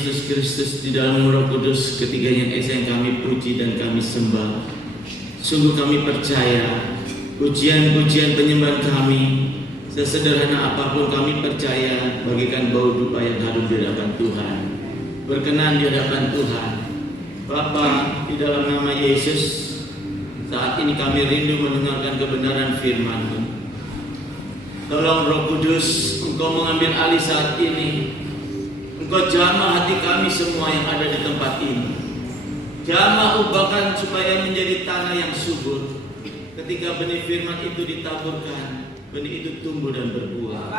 Yesus Kristus, di dalam Roh Kudus ketiganya Esa yang kami puji dan kami sembah. Sungguh kami percaya pujian-pujian penyembahan kami, sesederhana apapun kami percaya, bagikan bau dupa yang harum di hadapan Tuhan, berkenan di hadapan Tuhan. Bapa, di dalam nama Yesus, saat ini kami rindu mendengarkan kebenaran firman-Mu. Tolong Roh Kudus, Engkau mengambil alih saat ini. Engkau jamah hati kami semua yang ada di tempat ini. Jamah ubahkan supaya menjadi tanah yang subur. Ketika benih firman itu ditaburkan, benih itu tumbuh dan berbuah.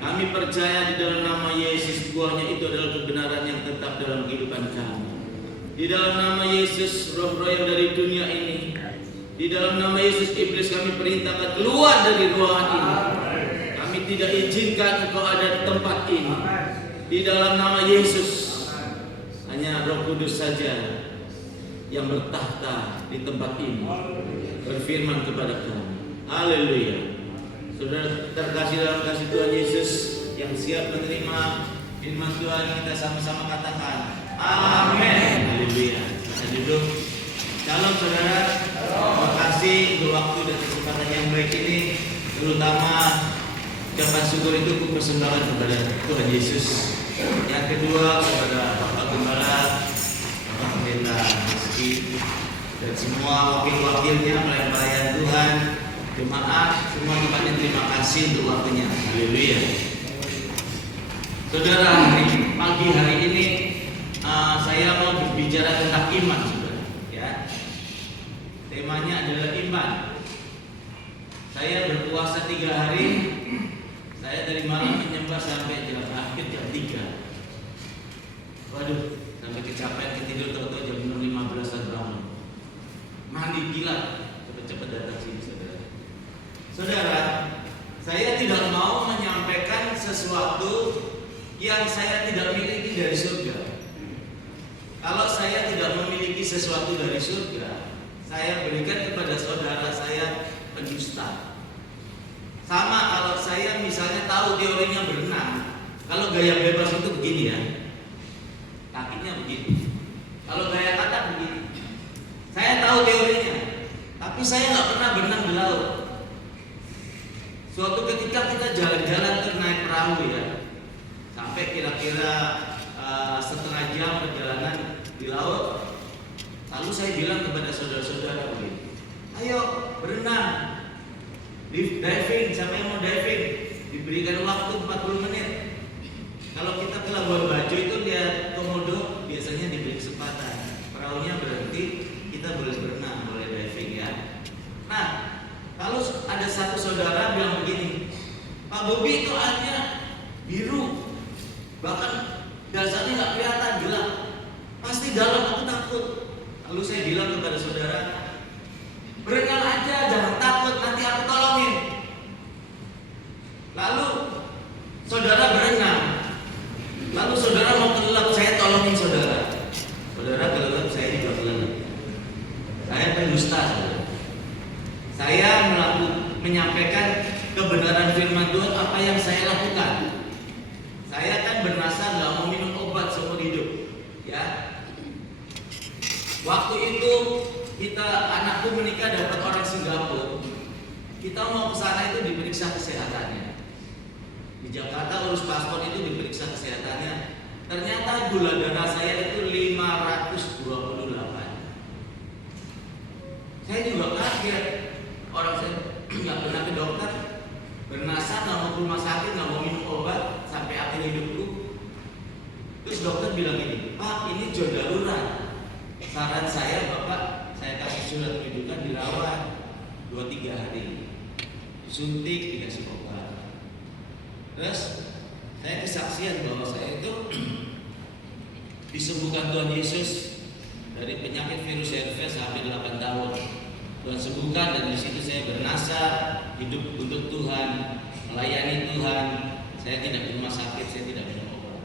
Kami percaya di dalam nama Yesus, buahnya itu adalah kebenaran yang tetap dalam kehidupan kami. Di dalam nama Yesus, roh-roh yang dari dunia ini, di dalam nama Yesus, iblis kami perintahkan keluar dari ruangan ini. Kami tidak izinkan Engkau ada di tempat ini. Di dalam nama Yesus, hanya Roh Kudus saja yang bertahta di tempat ini, berfirman kepada kami. Haleluya. Saudara terkasih dalam kasih Tuhan Yesus, yang siap menerima firman Tuhan, kita sama-sama katakan amin. Haleluya. Kita duduk. Shalom saudara. Terima kasih untuk waktu dan kesempatan yang baik ini, terutama ucapan syukur itu kupersembahkan kepada Tuhan Yesus. Yang kedua kepada Bapak Gembala, Bapak Pendeta Rizky, dan semua wakil-wakilnya, pelayan-pelayan Tuhan, jemaat, semua tempatnya, terima kasih untuk waktunya. Haleluya. Saudara, pagi hari ini saya mau berbicara tentang iman, saudara. Ya, temanya adalah iman. Saya berpuasa 3 hari. Saya dari malam menyembah sampai jam akhir jam 3. Waduh, sampai kecapean ketidur, tahu-tahu jam 6.15 bangun. Mandi gila, cepat-cepat datang sini saudara. Saudara, saya tidak mau menyampaikan sesuatu yang saya tidak miliki dari surga. Kalau saya tidak memiliki sesuatu dari surga, saya berikan kepada saudara saya pendusta. Sama kalau saya misalnya tahu teorinya berenang, kalau gaya bebas itu begini ya, kakinya begini. Kalau gaya katak begini. Saya tahu teorinya, tapi saya nggak pernah berenang di laut. Suatu ketika kita jalan-jalan tuh naik perahu ya, sampai kira-kira setengah jam perjalanan di laut. Lalu saya bilang kepada saudara-saudara begini, ayo berenang. Diving, siapa yang mau diving? Diberikan waktu 40 menit. Kalau kita ke Labuan Bajo itu lihat komodo, biasanya diberi kesempatan. Perahunya berhenti, kita boleh berenang, boleh diving ya. Nah, kalau ada satu saudara bilang begini, Pak Bobi itu airnya biru, bahkan dasarnya nggak kelihatan, gelap, pasti dalam, aku takut. Lalu saya bilang kepada saudara, berenang aja, jangan takut, nanti aku tolongin. Lalu saudara berenang, lalu saudara mau kelelap, saya tolongin saudara. Saudara kelelap, saya juga kelelap. Saya pendusta, saudara. Saya menyampaikan kebenaran firman Tuhan, apa yang saya lakukan. Saya kan bernasar nggak mau minum obat seumur hidup, ya. Waktu itu anakku menikah dapat orang Singapura. Kita mau ke sana itu diperiksa kesehatannya. Di Jakarta urus paspor itu diperiksa kesehatannya. Ternyata gula darah saya itu 528. Saya juga kaget. Orang saya nggak pernah ke dokter, bernasar nggak mau ke rumah sakit, nggak mau minum obat sampai akhir hidupku. Terus dokter bilang gini, Pak, ini jodoh darurat. Saran saya, Bapak, saya kasih surat rujukan, dirawat 2-3 hari, disuntik, dikasih obat. Terus saya kesaksian bahwa saya itu disembuhkan Tuhan Yesus dari penyakit virus herpes hampir 8 tahun. Tuhan sembuhkan, dan di situ saya bernasar, hidup untuk Tuhan, melayani Tuhan. Saya tidak di rumah sakit, saya tidak minum obat.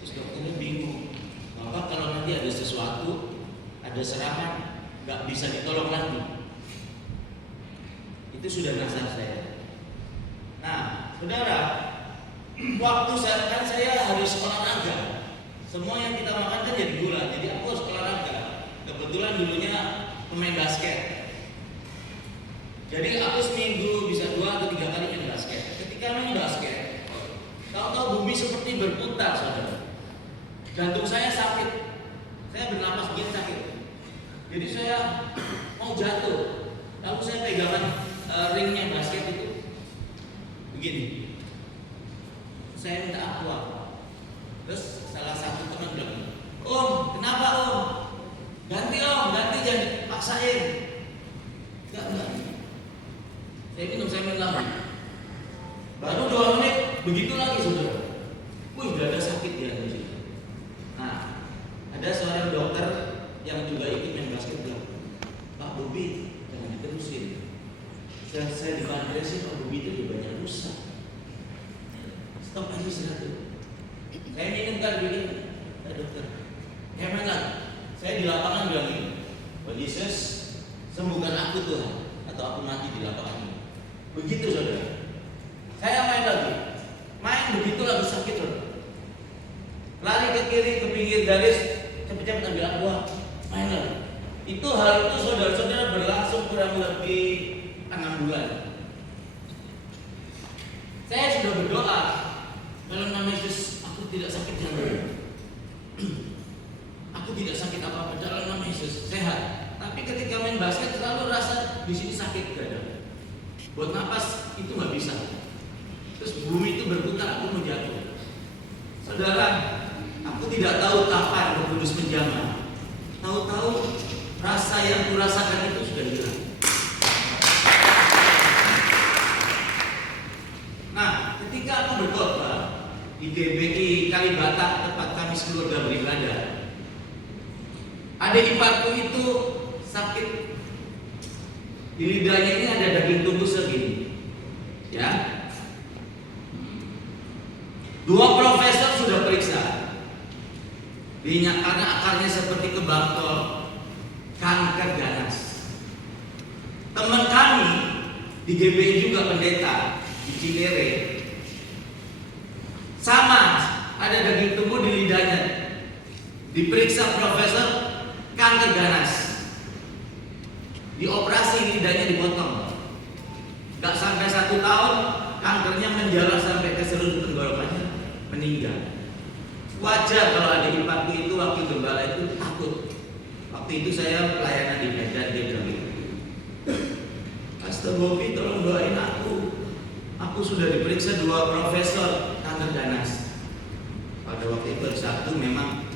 Terus dokternya bingung, Bapak kalau nanti ada sesuatu, ada serangan, nggak bisa ditolong lagi. Itu sudah nasar saya. Nah, saudara, waktu saya harus olahraga, Semua yang kita makan kan jadi gula, jadi aku harus olahraga. Kebetulan dulunya pemain basket. Jadi aku seminggu bisa 2 atau 3 kali main basket. Ketika main basket, tahu-tahu bumi seperti berputar, saudara. Jantung saya sakit, saya bernapas begini sakit. Jadi saya mau jatuh, lalu saya pegangan ringnya basket itu begini. Saya minta aqua. Terus salah satu teman bilang, "Om, kenapa Om? Ganti Om, ganti, jangan paksain." Enggak. Saya minum, saya main lagi. Baru 2 menit, begitu lagi saudara. Wih, dada sakit ya. Nah, ada seorang dokter yang juga ikut main basket bilang, "Pak Bobi, jangan diterusin. Saya dipandesin, Pak Bobi itu juga banyak rusak. Stop aja istirahat." Saya minum kan begini, dokter. Hemat lagi. Saya di lapangan bilang ini, "Oh Yesus, sembuhkan aku Tuhan, atau aku mati di lapangan ini." Begitu saudara. Saya main lagi, main begitu lagi sakit loh. Lari ke kiri, ke pinggir garis, cepet-cepet ambil aqua, main lagi. Itu hal itu saudara-saudara berlangsung kurang lebih 6 bulan. Saya sudah berdoa dalam nama Yesus, aku tidak sakit jantung, aku tidak sakit apa-apa dalam nama Yesus, sehat. Tapi ketika main basket selalu rasa di sini sakit dada. Buat napas itu nggak bisa. Terus bumi itu berputar, aku mau jatuh. Saudara, aku tidak tahu kapan Roh Kudus menjamah. Tahu-tahu rasa yang kurasakan itu sudah hilang. Nah, ketika aku berkhotbah di GBI Kalibata, tempat kami sekeluarga beribadah, adik iparku itu sakit. Di lidahnya ini ada daging tumbuh segini, ya. 2 profesor sudah periksa, dinyatakan akarnya seperti kebangkol, kanker ganas. Teman kami di GBI juga pendeta di Cinere, sama ada daging tumbuh di lidahnya, diperiksa profesor, kanker ganas. Dioperasi lidahnya dipotong. Gak sampai 1 tahun kankernya menjalar sampai ke seluruh tenggorokannya, meninggal. Wajar kalau adik iparku itu waktu gembala itu takut. Waktu itu saya pelayanan di Medan, dia bilang gitu, "Pastor Bobi, tolong doain aku. Aku sudah diperiksa 2 profesor kanker ganas." Pada waktu itu hari Sabtu memang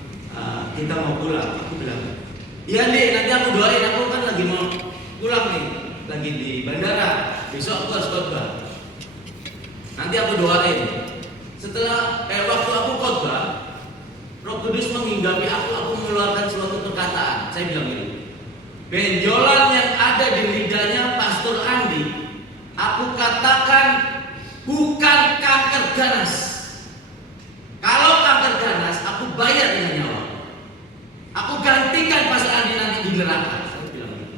kita mau pulang. Aku bilang, "Iya Dek, nanti aku doain, aku kan lagi mau pulang nih, lagi di bandara, besok aku harus khotbah. Nanti aku doain." Setelah waktu aku khotbah, Roh Kudus menghinggapi aku mengeluarkan suatu perkataan. Saya bilang gini, "Benjolan yang ada di lidahnya Pastor Andi, aku katakan bukan kanker ganas. Kalau kanker ganas, aku bayar dengan nyawa. Aku gantikan Pastor Andi nanti di neraka." Saya bilang gitu.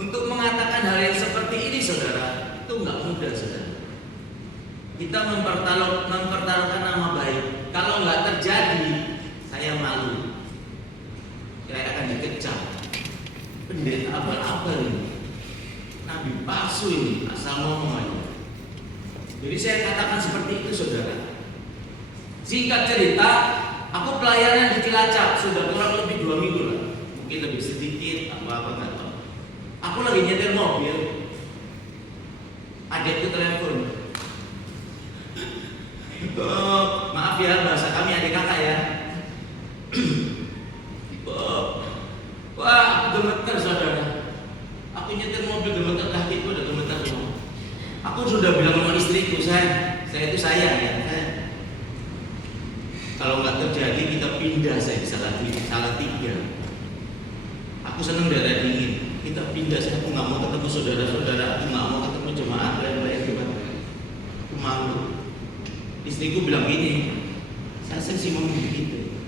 Untuk mengatakan hal yang seperti ini, saudara, itu nggak mudah, saudara. Kita mempertaruhkan nama baik. Kalau nggak terjadi, saya malu. Saya akan dikecam. Pendeta abal-abal ini, nabi palsu ini, asal ngomong aja. Jadi saya katakan seperti itu, saudara. Singkat cerita, aku pelayanan di Cilacap sudah kurang lebih 2 minggu lah, mungkin lebih sedikit, apa nggak tahu. Aku lagi nyetir mobil, adikku telepon. "Bob, maaf ya bahasa kami adik kakak ya. Bob, wah aku gemeter saudara. Aku nyetir mobil gemeter, kakiku udah gemeter semua. Aku sudah bilang sama istriku, saya itu sayang ya. Kalau nggak terjadi kita pindah, saya di Salatiga. Aku senang darah dingin. Kita pindah, saya aku nggak mau ketemu saudara-saudara, aku nggak mau ketemu jemaat lain-lain gimana. Aku malu. Istriku bilang gini, saya sih mau begitu,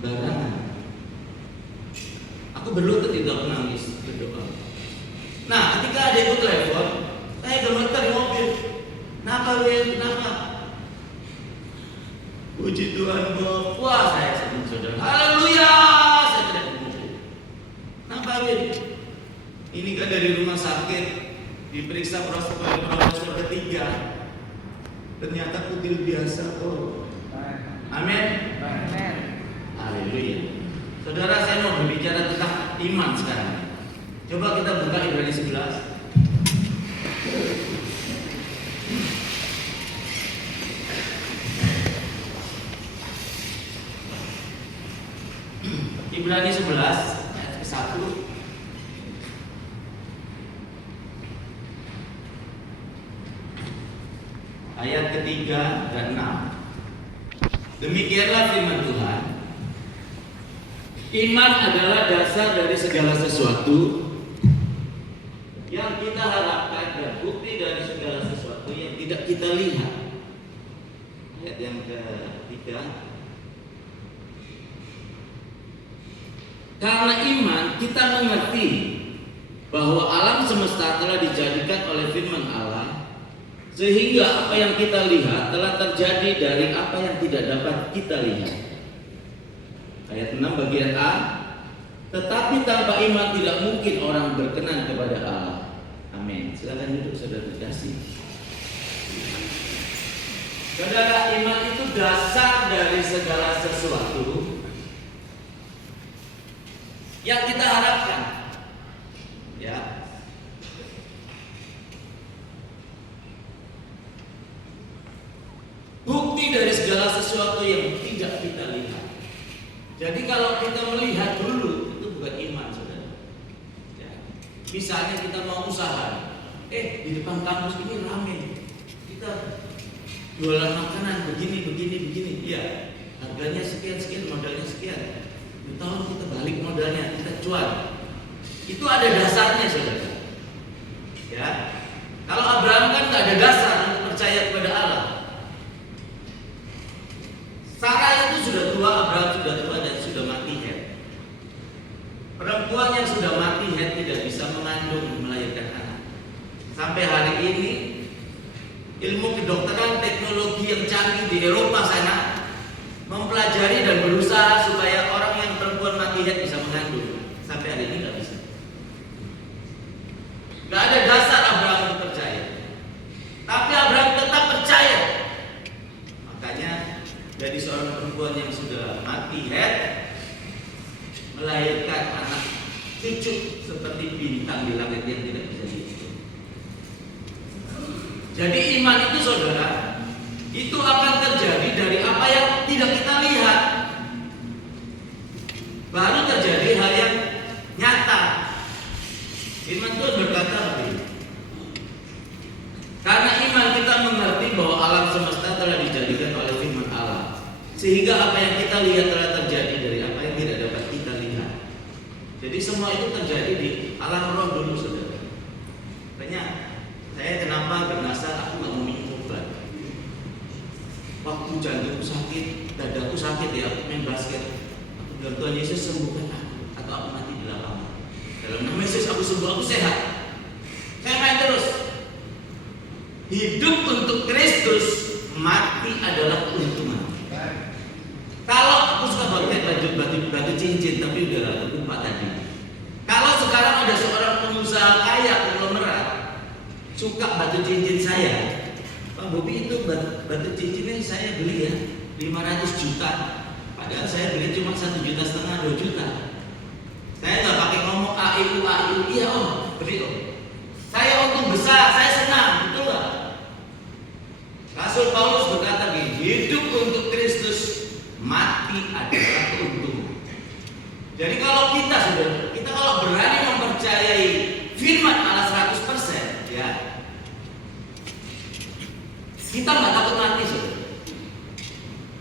barangan. Aku berlutut itu, aku nangis berdoa. Nah, ketika adikku telepon, saya gemeter di mobil. Kenapa Wil? Kenapa? Puji Tuhan Bob. Wah, saya Ini kan dari rumah sakit diperiksa profesor ketiga, ternyata kutil biasa kok. Amin. Haleluya. Saudara, saya mau berbicara tentang iman sekarang. Coba kita buka Ibrani 11. Ibrani 11 ayat ke-1. Ayat ketiga dan 6. Demikianlah firman Tuhan. Iman adalah dasar dari segala sesuatu yang kita harapkan dan bukti dari segala sesuatu yang tidak kita lihat. Ayat yang ketiga. Karena iman kita mengerti bahwa alam semesta telah dijadikan oleh firman Allah, sehingga apa yang kita lihat telah terjadi dari apa yang tidak dapat kita lihat. Ayat 6 bagian A. Tetapi tanpa iman tidak mungkin orang berkenan kepada Allah. Amin. Silakan duduk saudara terkasih. Saudara, iman itu dasar dari segala sesuatu yang kita harapkan. Ya. Bukti dari segala sesuatu yang tidak kita lihat. Jadi kalau kita melihat dulu, itu bukan iman, saudara. Ya. Misalnya kita mau usaha, di depan kampus ini ramai, kita jualan makanan begini. Ya, harganya sekian, modalnya sekian. Tahun kita balik modalnya, kita jual. Itu ada dasarnya, saudara. Ya, kalau Abraham kan nggak ada dasar untuk percaya kepada Allah. Sarah itu sudah tua, Abraham sudah tua dan sudah mati head. Perempuan yang sudah mati head tidak bisa mengandung, melahirkan anak. Sampai hari ini ilmu kedokteran, teknologi yang canggih di Eropa sana mempelajari dan berusaha supaya orang yang perempuan mati head bisa mengandung. Sampai hari ini nggak bisa. Nggak ada dasar Abraham untuk percaya. Tapi Abraham tetap percaya. Makanya dari seorang perempuan yang sudah mati head melahirkan anak cucu seperti bintang di langit yang tidak bisa dihitung. Jadi iman itu, saudara, itu akan terjadi dari apa yang tidak kita lihat. Baru terjadi hal yang nyata. Firman Tuhan berkata begini. Karena iman kita mengerti bahwa alam semesta telah dijadikan oleh firman Allah, sehingga apa yang kita lihat telah terjadi dari apa yang tidak dapat kita lihat. Jadi semua itu terjadi di alam roh dulu, saudara. Makanya saya kenapa bernasar aku nggak mau minum obat. Waktu jantungku sakit, dadaku sakit, ya aku main basket. Aku bilang, Tuhan Yesus sembuhkan aku, atau aku mati di lapangan. Dalam nama Yesus aku sembuh, aku sehat. Saya main terus. Hidup untuk Kristus, mati adalah keuntungan. Kalau aku suka pakai batu cincin, tapi udah lupa tadi. Kalau sekarang ada seorang pengusaha kaya konglomerat suka batu cincin saya, Pak Bobi, itu batu cincinnya saya beli ya 500 juta. Padahal saya beli cuma 1,5 juta, 2 juta. Saya nggak pakai ngomong AIU, iya om, beli om. Saya untung besar, saya senang, betul nggak? Rasul Paulus berkata begini, hidup untuk Kristus, mati adalah keuntungan. Jadi kalau kita kalau berani mempercayai firman Allah 100%, ya, kita nggak takut mati, saudara.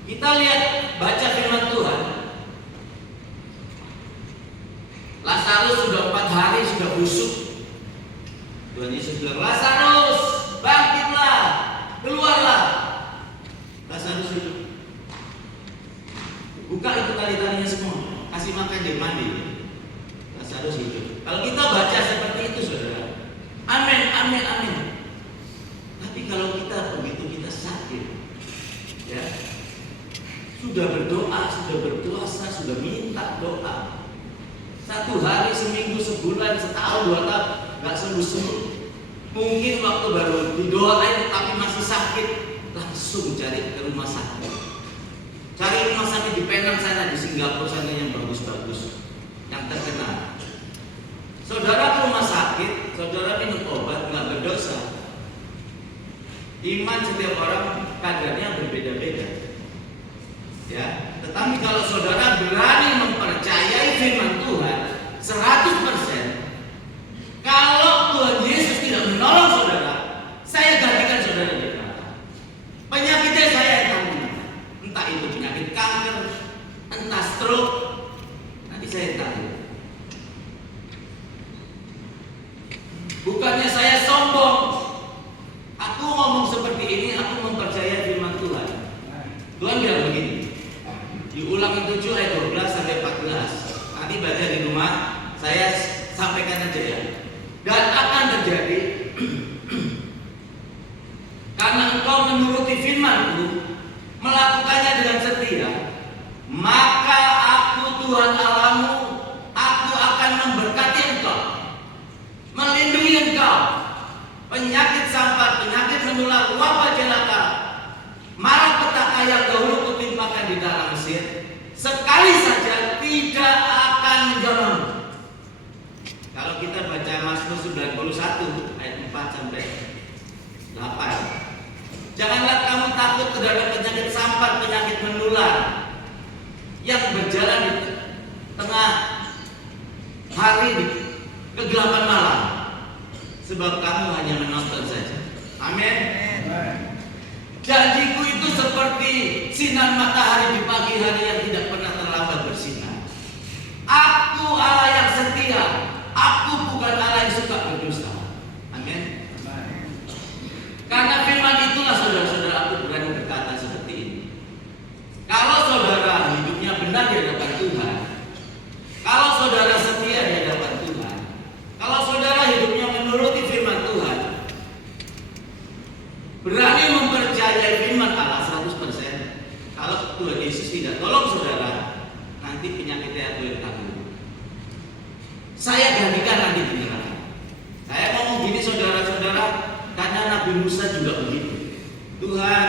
Kita lihat, baca firman Tuhan. Lazarus sudah 4 hari sudah busuk. Tuhan Yesus bilang, Lazarus, bangkitlah, keluarlah. Lazarus hidup. Buka itu tali-talinya semua, kasih makan dia, mandi. Lazarus hidup. Kalau kita baca seperti itu, saudara, amin, amin, amin. Tapi kalau kita begitu kita sakit, ya, sudah berdoa, sudah berpuasa, sudah minta doa, 1 hari, seminggu, sebulan sebulan, setahun, 2 tahun nggak sembuh-sembuh. Mungkin waktu baru didoain tapi masih sakit, langsung cari ke rumah sakit. Cari rumah sakit di Penang sana, di Singapura sana yang bagus-bagus, yang terkenal. Saudara ke rumah sakit, saudara minum obat, nggak berdosa. Iman setiap orang kadarnya berbeda-beda. Ya, tetapi kalau saudara berani mempercayai firman Tuhan 100%, kalau Tuhan Yesus tidak menolong saudara, saya gantikan saudara di neraka. Penyakitnya saya yang tanggung. Entah itu penyakit kanker, entah stroke, nanti saya yang tanggung. Bukannya saya sombong. Aku ngomong seperti ini, aku mempercayai firman Tuhan. Tuhan bilang begini, di Ulangan 7 ayat 12 sampai 14. Nanti baca di rumah, saya sampaikan aja ya. Dan akan terjadi karena engkau menuruti firman-Ku, melakukannya dengan setia, maka aku Tuhan Allahmu, aku akan memberkati engkau, melindungi engkau, penyakit sampar, penyakit menular, wabah celaka, malapetaka yang dahulu kutimpakan di dalam Mesir, sekali saja tidak akan menjamah. Kalau kita baca Mazmur 91 ayat 4 sampai 8, janganlah kamu takut terhadap penyakit sampar, penyakit menular yang berjalan di tengah hari di kegelapan malam, sebab kamu hanya menonton saja. Amin. Janjiku itu seperti sinar matahari di pagi hari yang tidak pernah terlambat bersinar. Aku Allah yang setia. Aku bukan Allah yang suka berdusta. Amin. Karena firman itulah saudara-saudara, aku berani berkata seperti ini. Kalau saudara hidupnya benar di hadapan Tuhan, kalau saudara setia di hadapan Tuhan, kalau saudara hidupnya menuruti firman Tuhan, berani mempercayai firman Allah 100%, kalau Tuhan Yesus tidak tolong saudara, nanti penyakitnya Tuhan tanggung. Saya gantikan nanti di neraka. Saya ngomong gini saudara-saudara, karena Nabi Musa juga begitu. Tuhan,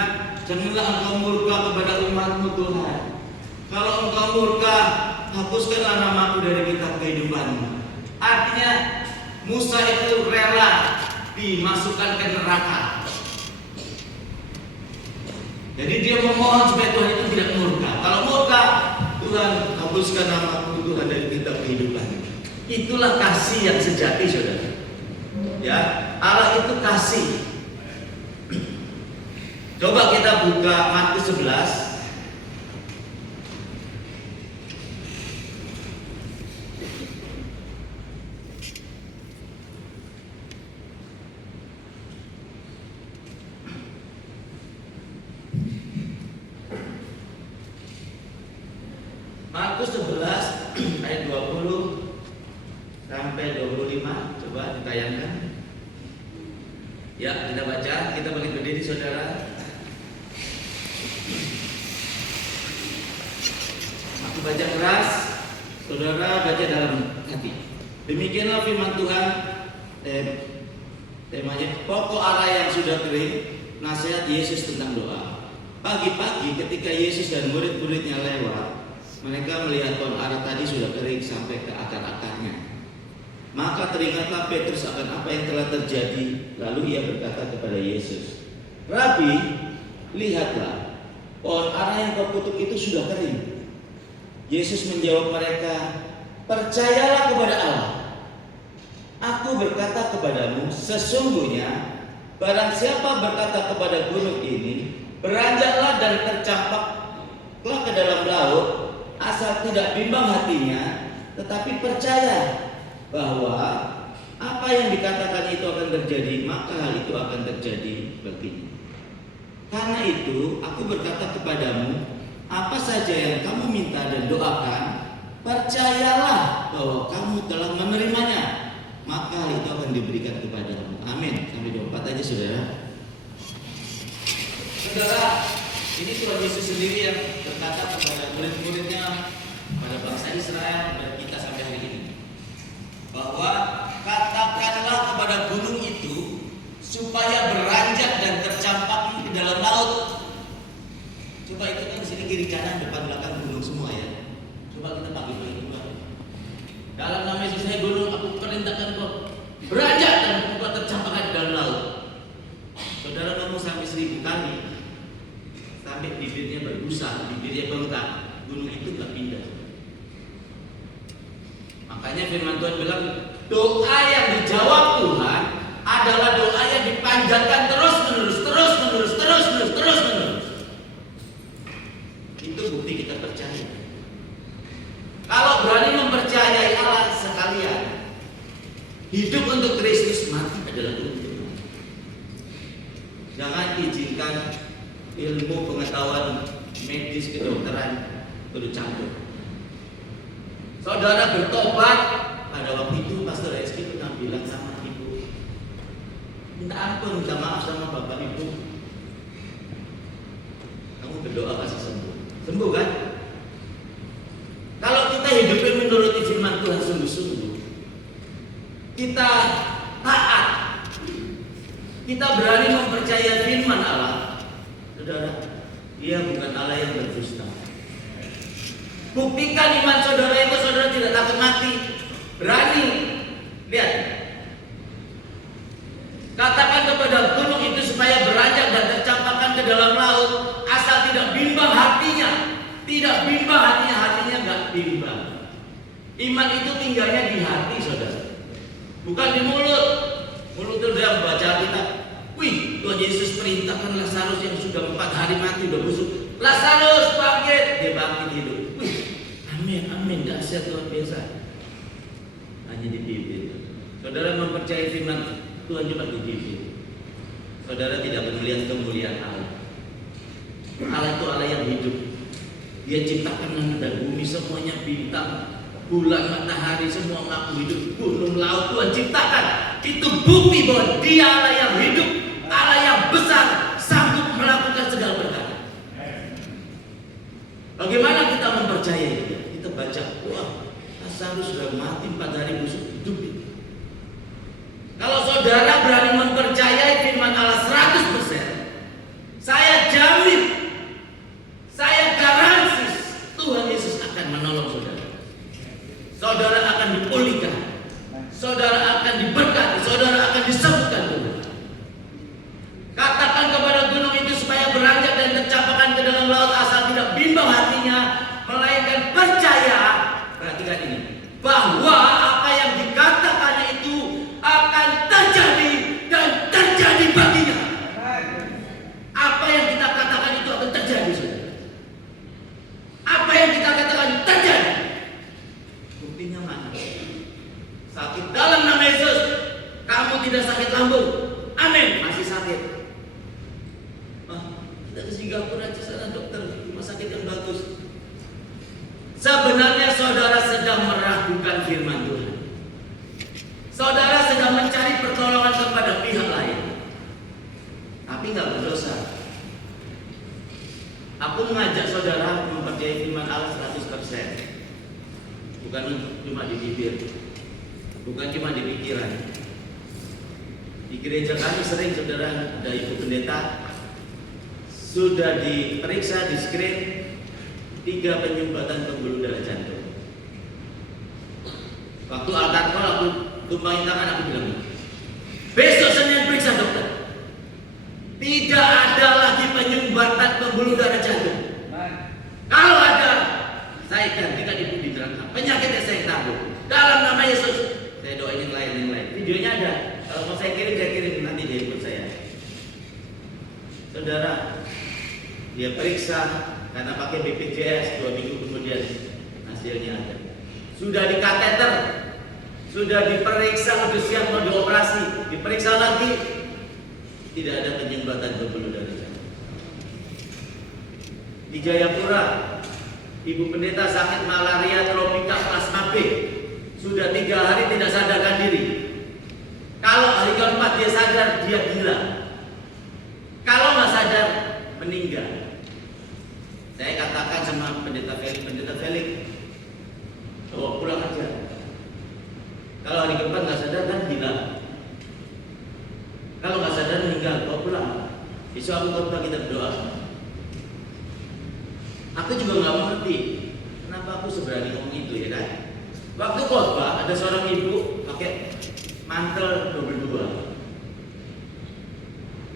janganlah engkau murka kepada umatmu Tuhan. Kalau engkau murka, hapuskanlah namaku dari kitab kehidupanmu. Artinya Musa itu rela dimasukkan ke neraka. Jadi dia memohon supaya Tuhan itu tidak murka. Kalau murka, Tuhan hapuskan namaku Tuhan dari kitab kehidupan. Itulah kasih yang sejati, saudara. Ya, Allah itu kasih. Coba kita buka Matius 11. Markus 11 ayat 20 sampai 25, coba ditayangkan. Ya, kita baca, kita balik berdiri saudara. Aku baca keras, saudara baca dalam hati. Demikianlah firman Tuhan, temanya pokok ara yang sudah kering, nasihat Yesus tentang doa. Pagi-pagi ketika Yesus dan murid-muridnya lewat, mereka melihat pohon ara tadi sudah kering sampai ke akar-akarnya. Maka teringatlah Petrus akan apa yang telah terjadi. Lalu ia berkata kepada Yesus, Rabi, lihatlah, pohon ara yang kau kutuk itu sudah kering. Yesus menjawab mereka, percayalah kepada Allah. Aku berkata kepadamu, sesungguhnya barang siapa berkata kepada gunung ini, beranjaklah dan tercampaklah ke dalam laut, asal tidak bimbang hatinya, tetapi percaya bahwa apa yang dikatakan itu akan terjadi, maka hal itu akan terjadi baginya. Karena itu aku berkata kepadamu, apa saja yang kamu minta dan doakan, percayalah bahwa kamu telah menerimanya, maka hal itu akan diberikan kepadamu. Amin. Sampai 24 aja saudara. Saudara, ini Tuhan Yesus sendiri yang berkata kepada murid-muridnya, pada bangsa Israel, dan kita sampai hari ini. bahwa katakanlah kepada gunung itu supaya beranjak dan tercampakkan ke dalam laut. Coba itu kan di sini kiri kanan depan belakang gunung semua ya. Coba kita bagi-bagi dua. Dalam nama Yesus, saya gunung, aku perintahkan kau beranjak dan kau tercampakkan ke dalam laut. Saudara ngomong sampai 1000 kali, sampai bibirnya berbusa, bibirnya bengkak, gunung itu nggak pindah. Makanya firman Tuhan bilang, doa yang dijawab Tuhan adalah doa yang dipanjatkan terus menerus. Itu bukti kita percaya. Kalau berani mempercayai Allah sekalian, hidup untuk Kristus, mati adalah untung. Jangan izinkan ilmu pengetahuan medis kedokteran bercampur. Saudara bertobat, pada waktu itu Pastor Reski pernah bilang sama ibu, minta ampun, minta maaf sama bapak ibu. Kamu berdoa pasti sembuh. Sembuh kan? Kalau kita hidupnya menuruti firman Tuhan sungguh-sungguh, kita taat, kita berani mempercayai firman Allah, saudara, Dia bukan Allah yang berdusta. Buktikan iman saudara itu, saudara tidak takut mati. Berani. Lihat. Katakan kepada gunung itu supaya beranjak dan tercampakkan ke dalam laut, asal tidak bimbang hatinya. Tidak bimbang hatinya, hatinya nggak bimbang. Iman itu tinggalnya di hati, saudara. Bukan di mulut. Mulut itu dia membaca kita. Wih, Tuhan Yesus perintahkan Lazarus yang sudah 4 hari mati udah busuk. Lazarus bangkit, dia bangkit hidup. Wih, amin, dahsyat luar biasa. Hanya di bibir. Saudara mempercayai firman Tuhan cuma di bibir. Saudara tidak akan melihat kemuliaan Allah. Allah itu Allah yang hidup. Dia ciptakan langit dan bumi, semuanya bintang, bulan, matahari, semua mengaku hidup. Gunung, laut Tuhan ciptakan. Itu bukti bahwa Dia Allah yang hidup, Allah yang besar, sanggup melakukan segala perkara. Bagaimana kita mempercayai Dia? Kita baca, wah, Lazarus sudah mati 4 hari busuk, hidup. Kalau saudara berani mempercayai firman Allah 100%, saya jamin, saya garansi Tuhan Yesus akan menolong saudara. Saudara akan dipulihkan, saudara akan diberkati, saudara akan disembuhkan Tuhan. Katakan kepada gunung itu supaya beranjak dan tercampakkan ke dalam laut, asal tidak bimbang hatinya, melainkan percaya. Perhatikan ini, bahwa apa yang dikatakannya itu akan terjadi dan terjadi baginya. Apa yang kita katakan itu akan terjadi, saudara. Apa yang kita katakan terjadi. Buktinya mana? Sakit dalam nama Yesus, kamu tidak sakit lambung. Amin. Masih sakit. Kita ke Singapura aja sana, dokter, rumah sakit yang bagus. Sebenarnya saudara sedang meragukan firman Tuhan. Saudara sedang mencari pertolongan kepada pihak lain, tapi nggak berdosa. Aku mengajak saudara mempercayai firman Allah 100%. Bukan cuma di bibir, bukan cuma di pikiran. Di gereja kami sering, saudara, ada ibu pendeta sudah diperiksa di screen 3 penyumbatan pembuluh darah jantung. Waktu altar call aku tumpangin tangan, aku bilang, besok Senin periksa dokter. Tidak ada lagi penyumbatan pembuluh darah jantung. Kalau ada, saya gantikan ibu di neraka. Penyakitnya saya tabung. Dalam nama Yesus, saya doain yang lain. Videonya ada. Kalau mau saya kirim nanti di handphone saya. Saudara, dia periksa karena pakai BPJS, 2 minggu kemudian hasilnya ada. Sudah di kateter, sudah diperiksa, sudah siap mau dioperasi, diperiksa lagi, tidak ada penyumbatan pembuluh darah jantung. Di Jayapura, ibu pendeta sakit malaria tropika plasma B, sudah 3 hari tidak sadarkan diri. Kalau hari keempat dia sadar, dia gila. Kalau nggak sadar, meninggal. Saya katakan sama pendeta Felix, bawa pulang aja. Kalau hari Besok aku khotbah kita berdoa. Aku juga nggak mengerti kenapa aku seberani ngomong itu, ya kan? Waktu khotbah ada seorang ibu pakai mantel double dua,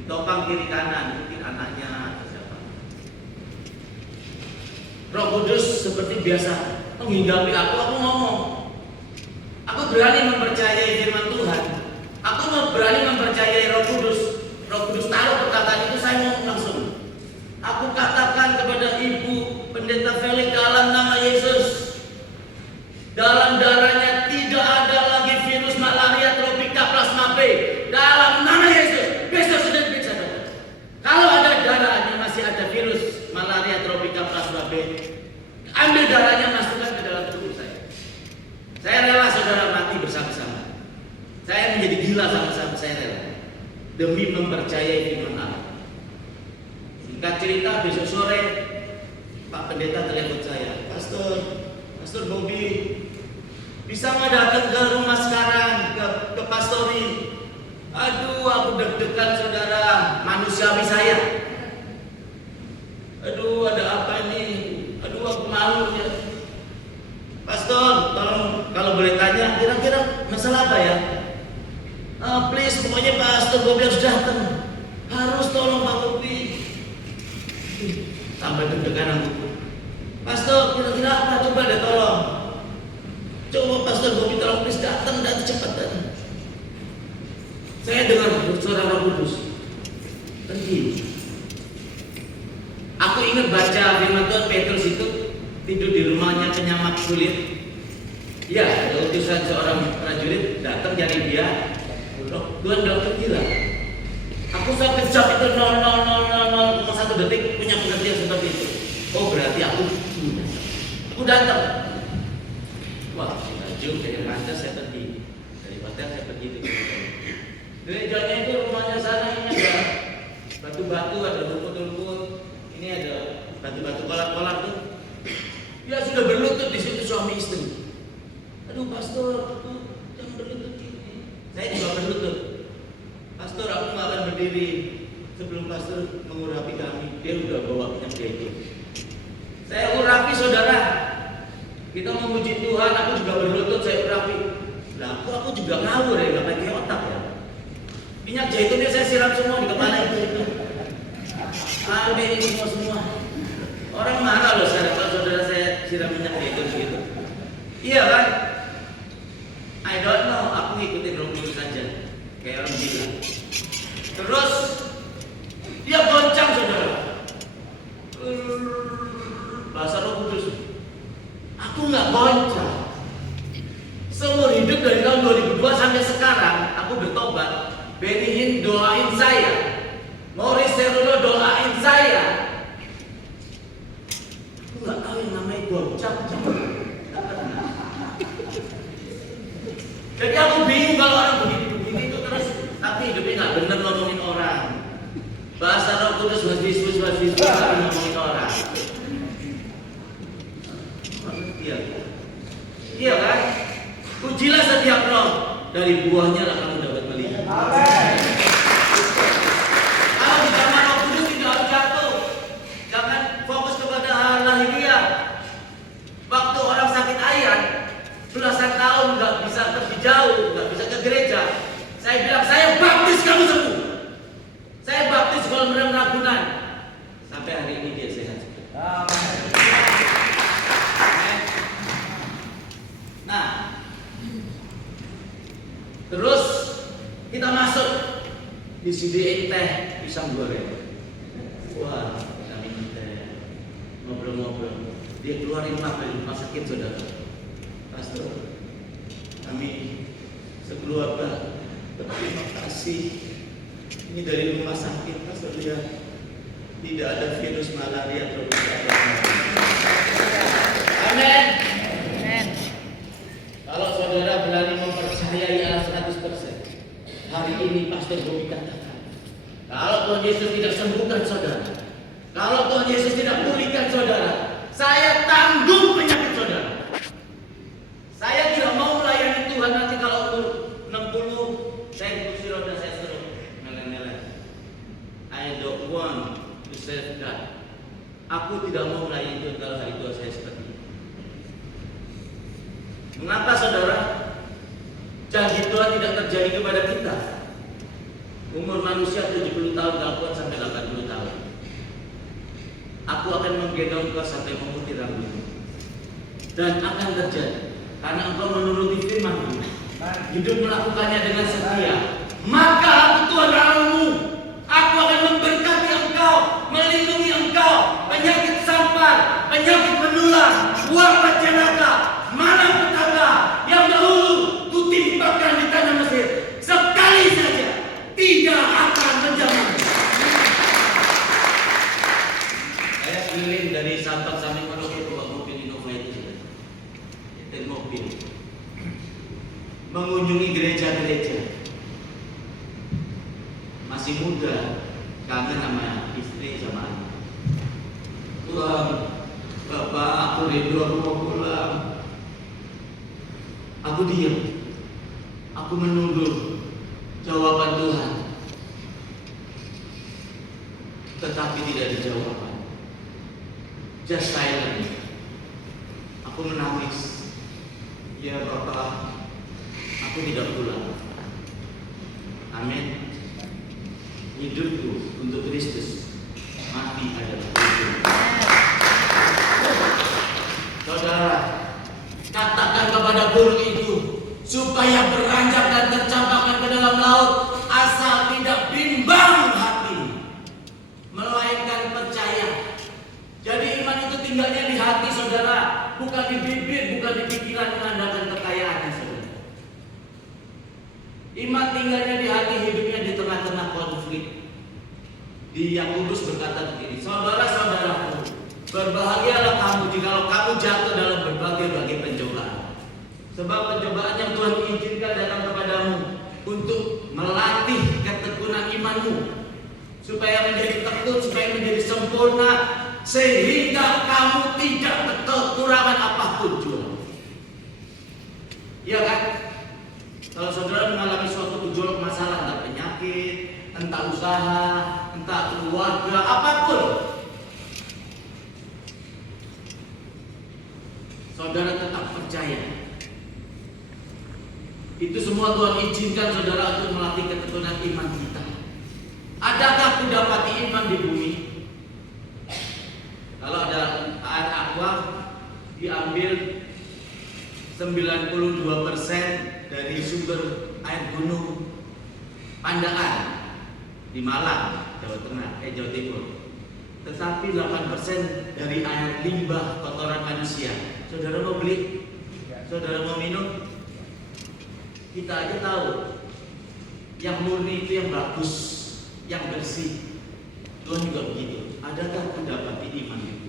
ditopang kiri kanan, mungkin anaknya atau siapa. Roh Kudus seperti biasa menghinggapi aku ngomong. Aku berani mempercayai firman Tuhan. Aku berani mempercayai Roh Kudus. Roh Kudus taruh perkataan itu, saya ngomong langsung. Aku katakan kepada Ibu Pendeta Felix dalam nama Yesus, dalam darahnya tidak ada lagi virus malaria tropika plasma B. Dalam nama Yesus, besok sudah bisa. Kalau ada darahnya masih ada virus malaria tropika plasma B, ambil darahnya, masukkan ke dalam tubuh saya. Saya rela saudara mati bersama-sama. Saya menjadi gila sama-sama, saya rela demi mempercayai firman Allah. Singkat cerita, besok sore Pak Pendeta telepon saya, Pastor Bobby, bisa nggak datang ke rumah sekarang, ke pastori? Aduh, aku deg-degan saudara, manusiawi saya. Aduh, ada apa ini? Aduh, aku malu ya. Pastor, tolong kalau boleh tanya, kira-kira masalah apa ya? Please, pokoknya Pastor Bobby harus datang. Harus tolong Pak Bobby. Sampai deg-degan aku. Pastor, kira-kira apa? Coba deh tolong. Coba Pastor Bobby tolong please datang dan cepat datang. Saya dengar suara Roh Kudus. Pergi. Aku ingat baca firman Tuhan Petrus itu tidur di rumahnya penyamak kulit. Ya, ada utusan seorang prajurit datang cari dia. Tuhan bilang pergilah. Aku sampai kejap itu 0,000,1 detik punya pengertian seperti itu. Oh, berarti aku datang. Wah, maju dari mantas saya pergi, dari hotel saya pergi ke gerejanya itu, rumahnya sana ini ada batu-batu, ada rumput-rumput, ini ada batu-batu kolam-kolam tuh. Dia sudah berlutut di situ suami istri. Aduh Pastor, aku jangan berlutut ini. Saya juga berlutut. Pastor, aku nggak akan berdiri sebelum Pastor mengurapi kami. Dia udah bawa minyak zaitun. Saya urapi saudara. Kita memuji Tuhan, aku juga berlutut, saya urapi. Lah, aku juga ngawur ya, nggak pakai otak ya. Minyak zaitunnya saya siram semua di kepala itu. Ambil ini semua. Orang marah loh sekarang kalau saudara saya siram minyak zaitun begitu. Iya kan? I don't know, aku ngikutin Roh Kudus saja. Kayak orang gila. Terus dia goncang saudara. Bahasa Roh Kudus. Aku nggak goncang. Seumur hidup dari tahun 2002 sampai sekarang aku bertobat. Benny Hinn doain saya. Morris Cerullo doain saya. Aku nggak tahu yang namanya goncang. Jadi aku bingung kalau orang begini itu terus, tapi hidupnya nggak bener ngomongin orang. Bahasa Roh Kudus wasbisbus tapi ngomongin orang. Iya kan? Ujilah setiap roh, dari buahnya lah kamu dapat melihat. Kalau di zaman Roh Kudus tidak jatuh, jangan fokus kepada hal lahiriah. Waktu orang sakit ayan, belasan tahun nggak bisa pergi jauh, nggak bisa ke gereja. Saya bilang, saya baptis kamu sembuh. Saya baptis kolam renang Ragunan. Sampai hari ini dia sehat. Nah, terus kita masuk di sini teh pisang goreng. Wah, kita minum teh, ngobrol-ngobrol. Dia keluarin map dari rumah sakit saudara. Pastor, kami sekeluarga berterima kasih. Ini dari rumah sakit, Pastor, lihat tidak ada virus malaria tropika. Amin. Kalau saudara berani mempercayai Allah 100%, hari ini Pastor Bobby katakan, kalau Tuhan Yesus tidak sembuhkan saudara, kalau Tuhan Yesus tidak pulihkan saudara, saya tanggung penyakit saudara. Saya tidak mau melayani Tuhan nanti kalau umur 60, saya kursi roda, saya suruh meleleh. I don't Aku tidak mau melayani Tuhan kalau hari tua saya seperti ini. Mengapa saudara janji Tuhan tidak terjadi kepada kita? Umur manusia 70 tahun gak kuat sampai 80 tahun. Aku akan menggendong kau sampai memutih rambutmu. Dan akan terjadi karena engkau menuruti firman-Ku, hidup melakukannya dengan setia. Maka aku Tuhan Allahmu, aku akan memberkati engkau, melindungi engkau, penyakit sampar, penyakit menular, wabah celaka, malapetaka yang dahulu kutimpakan di tanah Mesir, sekali saja tidak akan menjamah. Saya keliling dari Sabang sampai Merauke bawa mobil Innova itu sudah. Itu mobil. Mengunjungi gereja-gereja. Masih muda, kangen sama istri sama anak. Tuhan, Bapak, aku rindu, aku mau pulang. Aku diam. Aku menunggu jawaban Tuhan. Tetapi tidak dijawab. Just silent. Aku menangis. Ya Bapak, aku tidak pulang. Amin. Hidupku untuk Kristus, mati adalah hidup. Saudara, katakan kepada burung itu supaya beranjak dan tercampakkan ke dalam laut, asal tidak bimbang hati, melainkan percaya. Jadi iman itu tinggalnya di hati, saudara, bukan di bibir, bukan di pikiran mengandalkan kekayaannya, saudara. Iman tinggalnya di hati, hidupnya di tengah-tengah konflik. Di Yakobus berkata begini, saudara-saudaraku, berbahagialah kamu jika kamu jatuh dalam berbagai-bagai pencobaan. Sebab pencobaan yang Tuhan izinkan datang kepadamu untuk melatih ketekunan imanmu, supaya menjadi tekun, supaya menjadi sempurna, sehingga kamu tidak kekurangan apapun juga. Iya kan? Kalau saudara mengalami suatu gejolak masalah, entah penyakit, entah usaha, entah keluarga, apapun, saudara tetap percaya. Itu semua Tuhan izinkan saudara untuk melatih ketekunan iman kita. Adakah kudapati iman di bumi? Kalau ada air aqua, diambil 92% dari sumber air gunung Pandaan di Malang, Jawa Tengah, Jawa Timur. Tetapi 8% dari air limbah kotoran manusia. Saudara mau beli? Saudara mau minum? Kita aja tahu yang murni itu yang bagus, yang bersih. Tuhan juga begitu. Adakah kudapati iman itu?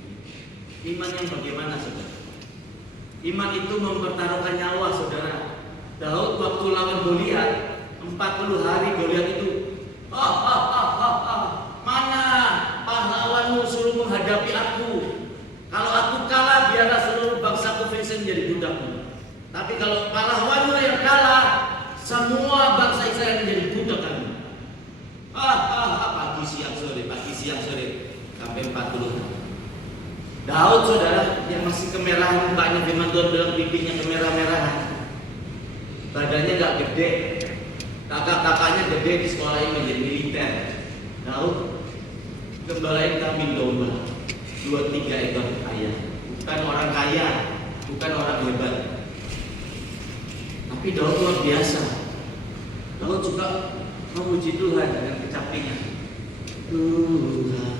Iman yang bagaimana, saudara? Iman itu mempertaruhkan nyawa, saudara. Daud waktu lawan Goliat, 40 hari Goliat itu, mana pahlawanmu suruh menghadapi aku? Kalau aku kalah, biarlah seluruh bangsaku Filistin menjadi budakmu. Tapi kalau pahlawanmu yang kalah, semua bangsa Israel menjadi budak kamu. Pagi siang sore, sampai 40 hari. Daud, saudara, yang masih kemerahan, banyak firman Tuhan bilang pipinya kemerah-merahan, badannya gak gede, kakak-kakaknya gede, di sekolah ini menjadi militer. Daud gembalain kambing domba 2-3 ekor ayam. Bukan orang kaya, bukan orang hebat, tapi Daud luar biasa. Daud juga memuji Tuhan dengan kecapinya. Tuhan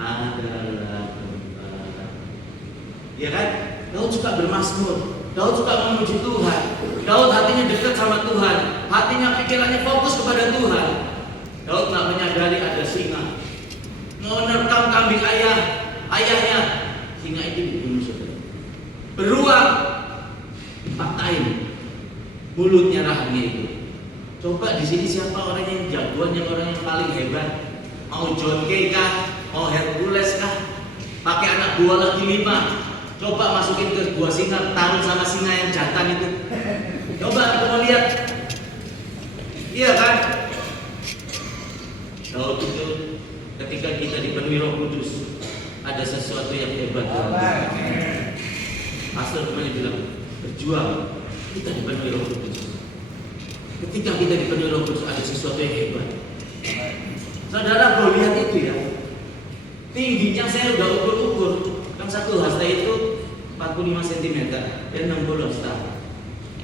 adalah gembala. Ya kan? Daud suka bermazmur. Daud suka memuji Tuhan. Daud hatinya dekat sama Tuhan. Hatinya, pikirannya fokus kepada Tuhan. Daud nggak menyadari ada singa mau nerkam kambing ayahnya. Singa itu dibunuh, saudara. Beruang, dipatahin mulutnya, rahangnya itu. Coba di sini siapa orang yang jagoan, yang orang yang paling hebat? Mau John Kay kah? Mau Hercules kah? Pakai anak buah lagi 5. Coba masukin ke gua singa, taruh sama singa yang jantan itu. Coba kita mau lihat. Iya kan? Daud itu ketika kita dipenuhi Roh Kudus, ada sesuatu yang hebat dalam hidup kita. Pastor kemarin bilang, berjuang, kita dipenuhi Roh Kudus. Ketika kita dipenuhi Roh Kudus, ada sesuatu yang hebat. Saudara boleh lihat itu ya, tingginya saya udah ukur-ukur, kan satu hasta itu 45 cm dan 60 hasta,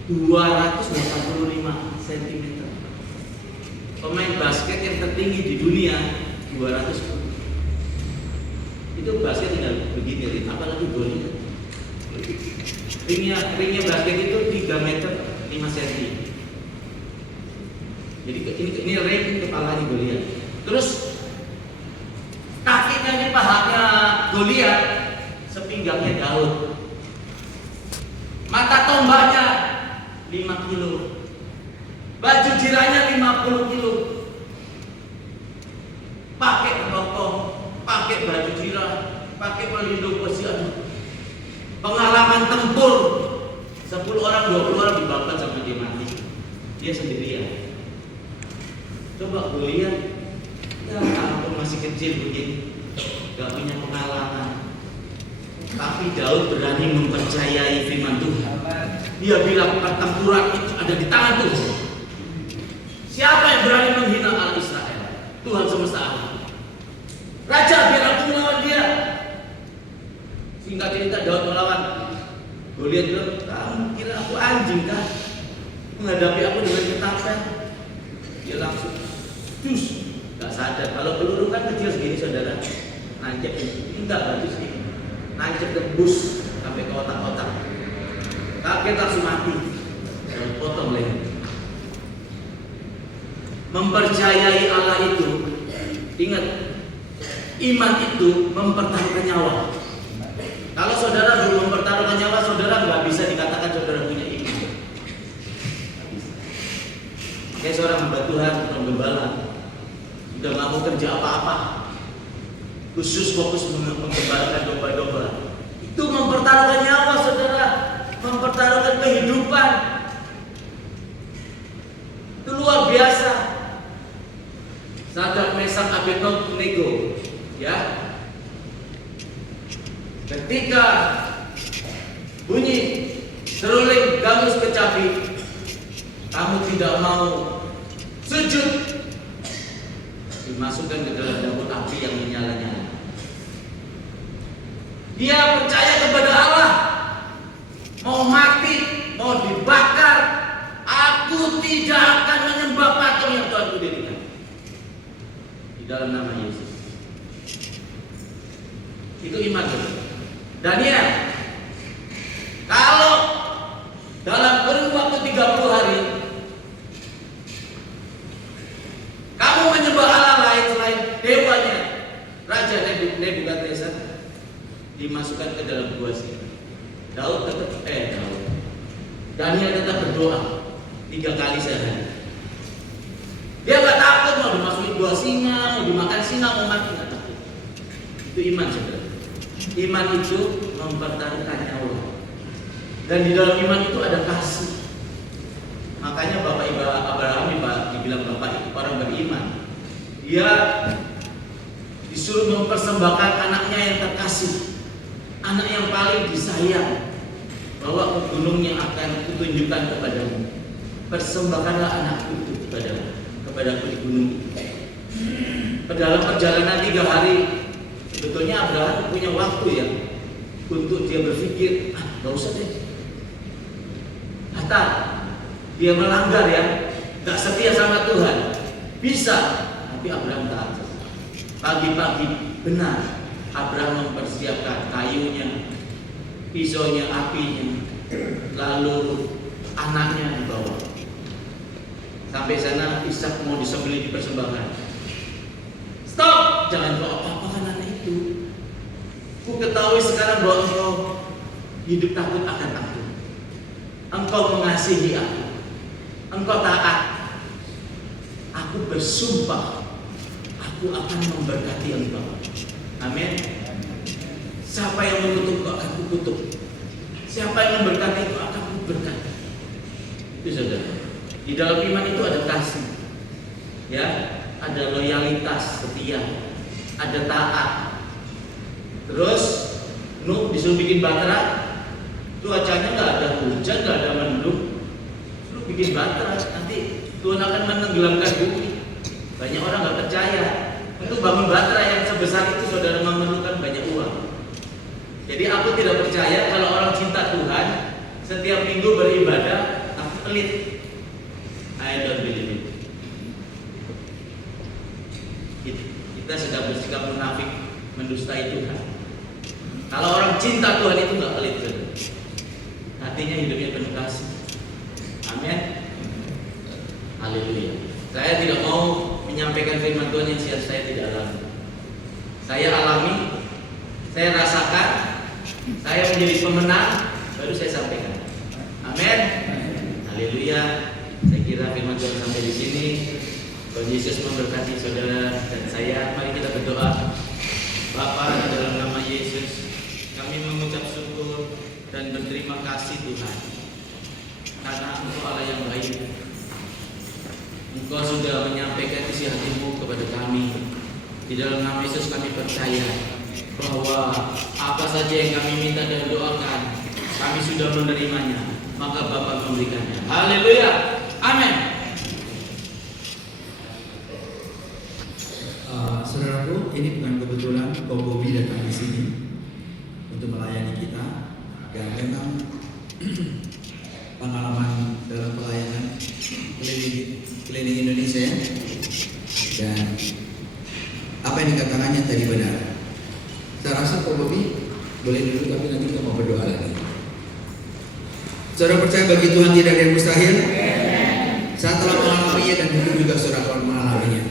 285 cm. Pemain basket yang tertinggi di dunia 210. Itu basket tinggal begini, apalagi goliat. Ringnya basket itu 3 meter 5 cm. Jadi ini ring kepalanya Goliat. Terus kakinya ini pahanya Goliat, sepinggangnya Daud. Mata tombaknya 5 kilo. Baju jiranya 50 kilo. Pakai rokok, pakai baju jirah, pakai pelindung besi. Pengalaman tempur 10 orang, 20 orang dibakar sampai dia mati. Dia sendirian. Coba Goliat, ya ampun masih kecil begini, gak punya pengalaman. Tapi Daud berani mempercayai firman Tuhan. Dia bilang pertempuran itu ada di tangan Tuhan. Siapa yang berani menghina Allah Israel? Tuhan semesta alam. Raja, biar aku melawan dia. Singkat cerita Daud melawan. Goliat bilang, kamu kira aku anjing kah? Menghadapi aku dengan ketakutan. Dia langsung dus, gak sadar. Kalau peluru kan kecil segini saudara, nancep enggak baju segini, nancep tembus sampai ke otak-otak. Kaget langsung mati. Potong leher. Mempercayai Allah itu, ingat, iman itu mempertaruhkan nyawa. Kalau saudara belum mempertaruhkan nyawa, saudara nggak bisa dikatakan saudara punya iman. Kayak seorang hamba Tuhan, seorang gembala, udah nggak mau kerja apa-apa, khusus fokus mengembalakan domba-domba. Itu mempertaruhkan nyawa, saudara, mempertaruhkan kehidupan. Itu luar biasa. Sadrak, Mesak, Abednego, ya. Ketika bunyi seruling gambus kecapi, kamu tidak mau sujud, dimasukkan ke dalam dapur api yang menyala-nyala. Dia percaya kepada Allah, mau mati, mau dibakar, aku tidak akan menyembah patung yang Tuhan dirikan. Di dalam nama Yesus. Itu iman. Daniel, kalau dalam kurun waktu 30 hari kamu menyembah Allah lain selain dewanya Raja Nebukadnezar, dimasukkan ke dalam gua singa. Daniel tetap berdoa 3 kali sehari. Dia gak takut mau dimasukin gua singa, mau dimakan singa, mau mati, gak takut. Itu iman, saudara. Iman itu mempertaruhkan nyawa. Dan di dalam iman itu ada kasih. Makanya Bapak Ibu Abraham dibilang Bapak itu orang beriman. Dia disuruh mempersembahkan anaknya yang terkasih, anak yang paling disayang, bawa ke gunung yang akan kutunjukkan kepadamu. Persembahkanlah anakku itu kepadaku di gunung itu. Dalam perjalanan 3 hari, sebetulnya Abraham punya waktu ya untuk dia berpikir, gak usah deh. Hatta dia melanggar ya, gak setia sama Tuhan. Bisa, tapi Abraham taat. Pagi-pagi benar, Abraham mempersiapkan kayunya, pisaunya, apinya, lalu anaknya dibawa. Sampai sana Ishak mau disembelih, dipersembahkan. Stop, jangan kau apa-apakan anak itu. Ku ketahui sekarang bahwa engkau hidup takut akan aku. Engkau mengasihi aku. Engkau taat. Aku bersumpah, aku akan memberkati engkau. Amin. Siapa yang mengutuk engkau akan kukutuk. Siapa yang memberkati engkau akan kuberkati. Itu saudara. Di dalam iman itu ada kasih, ya, ada loyalitas, setia, ada taat, Terus Nuh disuruh bikin bahtera, cuacanya nggak ada hujan, nggak ada mendung, suruh bikin bahtera, nanti Tuhan akan menenggelamkan bumi. Banyak orang nggak percaya. Untuk bangun bahtera yang sebesar itu saudara memerlukan banyak uang. Jadi aku tidak percaya kalau orang cinta Tuhan setiap minggu beribadah tapi pelit. I don't believe it. Kita sedang bersikap munafik, mendustai Tuhan. Kalau orang cinta Tuhan itu nggak pelit, hatinya hidupnya penuh kasih. Amin. Haleluya. Saya tidak mau menyampaikan firman Tuhan yang saya tidak alami. Saya alami, saya rasakan, saya menjadi pemenang, baru saya sampaikan. Amin. Haleluya. Saya kira firman Tuhan sampai di sini. Tuhan Yesus memberkati saudara dan saya. Mari kita berdoa. Bapa, di dalam nama Yesus, kami mengucap syukur dan berterima kasih Tuhan, karena Engkau Allah yang baik. Engkau sudah menyampaikan isi hati-Mu kepada kami. Di dalam nama Yesus kami percaya bahwa apa saja yang kami minta dan doakan, kami sudah menerimanya, maka Bapa memberikannya. Haleluya. Amin. Saudaraku, ini bukan kebetulan Ko Bobi datang di sini untuk melayani kita. Dan memang pengalaman dalam pelayanan keliling Indonesia, dan apa yang dikatakannya tadi benar. Saya rasa Ko Bobi boleh dulu, tapi nanti kita mau berdoa lagi. Saudara percaya bagi Tuhan tidak ada yang mustahil? Saya telah mengalaminya dan dulu juga saudara telah mengalaminya.